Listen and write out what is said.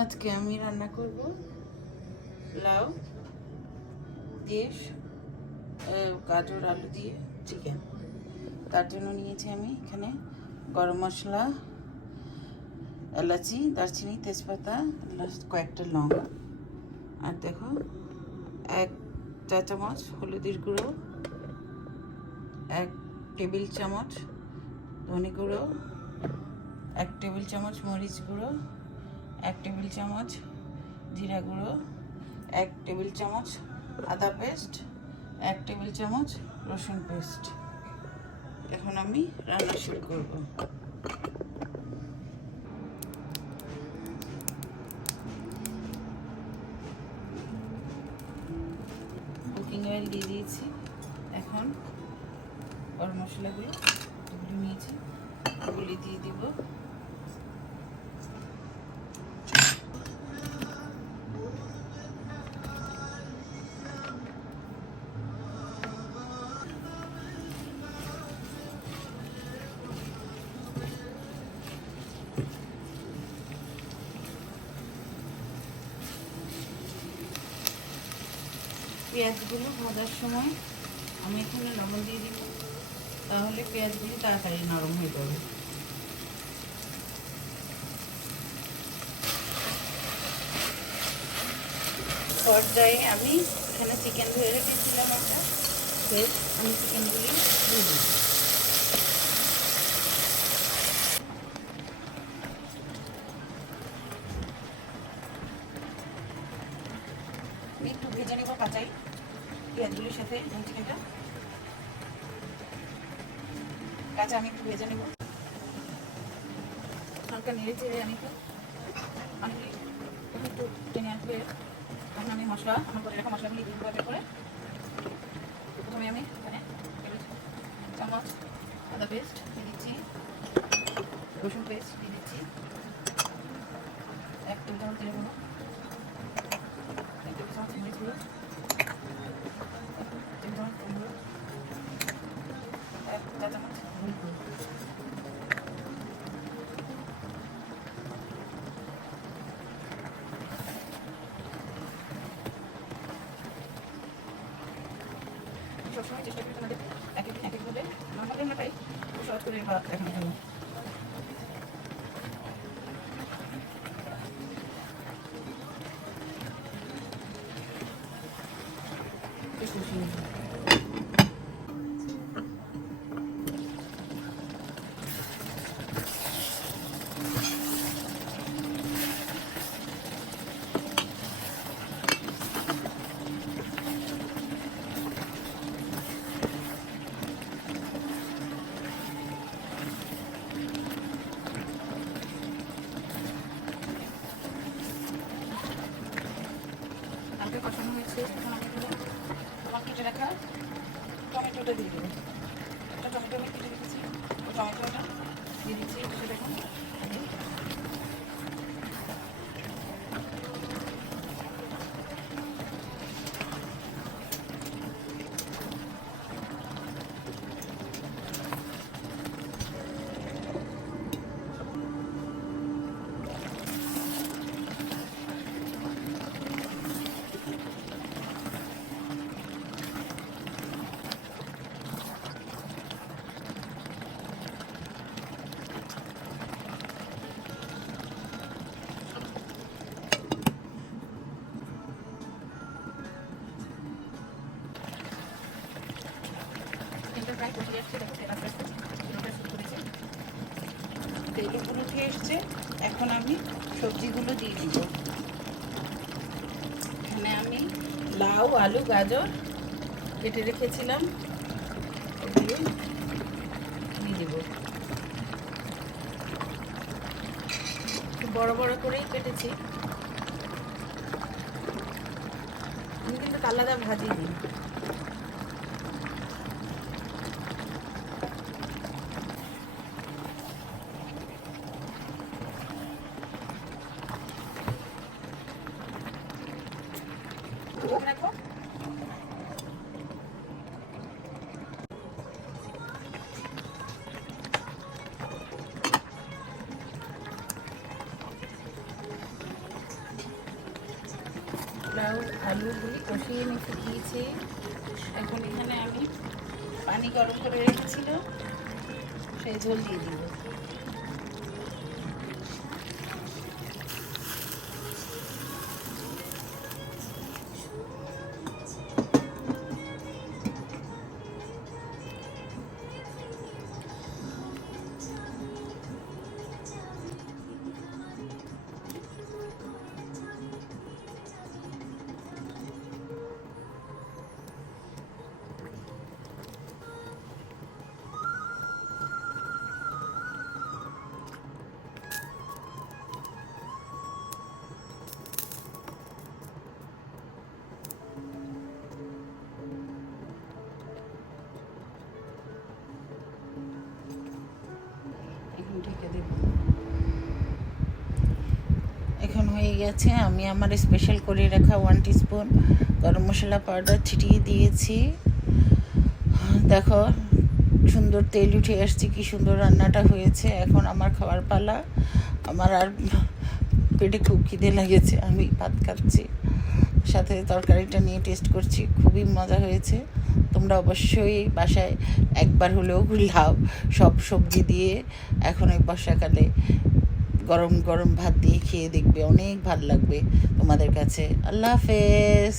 আজকে আমি রান্না করব লাউ দিয়ে গাজর আলু দিয়ে চিকেন। তার জন্য নিয়েছি আমি এখানে গরম মশলা, এলাচি, দারচিনি, তেজপাতা, কয়েকটা লং। আর দেখো 1 চা চামচ হলুদের গুঁড়ো, 1 টেবিল চামচ ধনে গুঁড়ো, 1 টেবিল চামচ মরিচ গুঁড়ো, 1 টেবিল চামচ জিরা গুঁড়ো, 1 টেবিল চামচ আদা পেস্ট, 1 টেবিল চামচ রসুন পেস্ট। এখন আমি রান্না শুরু করব। কুকিং অয়েল দিয়ে দিয়েছি। এখন গরম মশলাগুলো যেগুলো নিয়েছি ওগুলি দিয়ে দিব। পেঁয়াজগুলো ভাজার সময় আমি এখানে লবণ দিয়ে দিব, তাহলে পেঁয়াজগুলো তাড়াতাড়ি নরম হয়ে যাবে। পর্যায়ে আমি এখানে চিকেন ধুয়ে রেখেছিলাম একটা, আমি চিকেনগুলি দিয়ে দিই। একটু ভেজে নেব কাঁচাই পেঁয়াজগুলির সাথে চিকেনটা কাঁচা আমি একটু ভেজে নেব। হালকা নেড়ে চেড়ে আমি একটু টেনে আসবে। তখন আমি মশলা আমার করে রাখা মশলাগুলি দিয়ে দেবো করে। প্রথমে আমি এখানে চামচ আদা পেস্ট দিয়ে দিচ্ছি, রসুন পেস্ট দিয়ে দিচ্ছি, 1 টেবিল চামচ জিরে গুঁড়ো, 1 টেবিল চামচ মরিচ গুঁড়ো, 1 টেবিল চামচ গুঁড়ো, 1 চা চামচ হলুদ গুঁড়ো। সবসময় চেষ্টা করি তোমাদের এক একভাবে নর্মাল রান্নাটাই খুব সহজ করে দেখানোর জন্য। হালকা কষানো হয়েছে, এখন আমি আমার কেটে রাখা টমেটোটা দিয়ে দেবো। একটা টমেটো আমি কেটে রেখেছি, ওই টমেটোটা দিয়ে দিচ্ছি সেটা এখন। প্রায় কষে যাচ্ছে, দেখো তেলগুলো উঠে এসছে। এখন আমি সবজিগুলো দিয়ে দিব। এখানে আমি লাউ, আলু, গাজর কেটে রেখেছিলাম, ওগুলো দিয়ে দিব। খুব বড় বড় করেই কেটেছি, আমি কিন্তু আলাদা ভাজিয়ে দিই। রাখো লাউ আলুগুলি কষিয়ে নিতে দিয়েছি। এখন এখানে আমি পানি গরম করে রেখেছিল, সেই ঝোল দিয়ে দিব। এখন ঢেকে দেব। এখন হয়ে গেছে। আমি আমার স্পেশাল করে রাখা 1 টিস্পুন গরম মশলা পাউডার ছিটিয়ে দিয়েছি। দেখো সুন্দর তেল উঠে আসছে, কি সুন্দর রান্নাটা হয়েছে। এখন আমার খাওয়ার পালা। আমার আর পেটে খুব খিদে লেগেছে, আমি ভাত খাচ্ছি, সাথে তরকারিটা নিয়ে টেস্ট করছি। খুবই মজা হয়েছে। তোমরা অবশ্যই বাসায় একবার হলেও লাউ সব সবজি দিয়ে এখন এই বর্ষাকালে গরম গরম ভাত দিয়ে খেয়ে দেখবে, অনেক ভালো লাগবে তোমাদের কাছে। আল্লাহ হাফেজ।